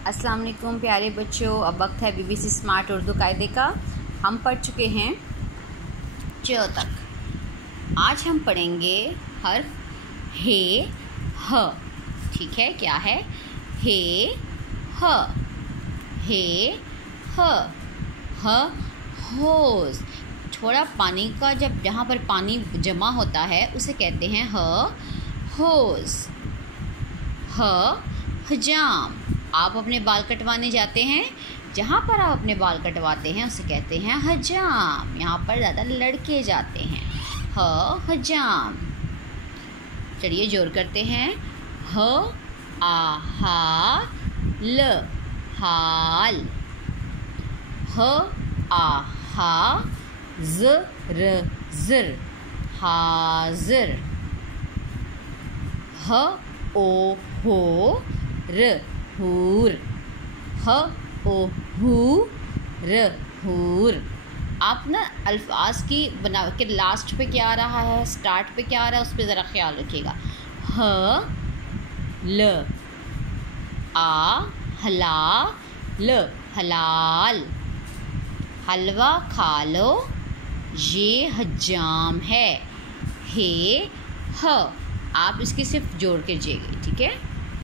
अस्सलाम वालेकुम प्यारे बच्चों, अब वक्त है बीबीसी स्मार्ट उर्दू कायदे का। हम पढ़ चुके हैं च तक। आज हम पढ़ेंगे हर्फ हे ह। ठीक है, क्या है? हे ह, हे ह, ह होज। थोड़ा पानी का जहाँ पर पानी जमा होता है उसे कहते हैं ह होज। ह हजाम। आप अपने बाल कटवाने जाते हैं, जहाँ पर आप अपने बाल कटवाते हैं उसे कहते हैं हजाम। यहाँ पर ज़्यादा लड़के जाते हैं। ह हजाम। चलिए जोर करते हैं। ह आहा ल हाल। ह आहा ज र ज़र हाज़िर। ह ओ हो र हूर। ह ओ हू र हूर। आप ना अल्फाज की बना के लास्ट पे क्या आ रहा है, स्टार्ट पे क्या आ रहा है, उस पर ज़रा ख्याल रखिएगा। ह ल आ हला ल हलाल। हलवा खा लो, ये हजाम है। हे ह। आप इसके सिर्फ जोड़ के लीजिएगा, ठीक है।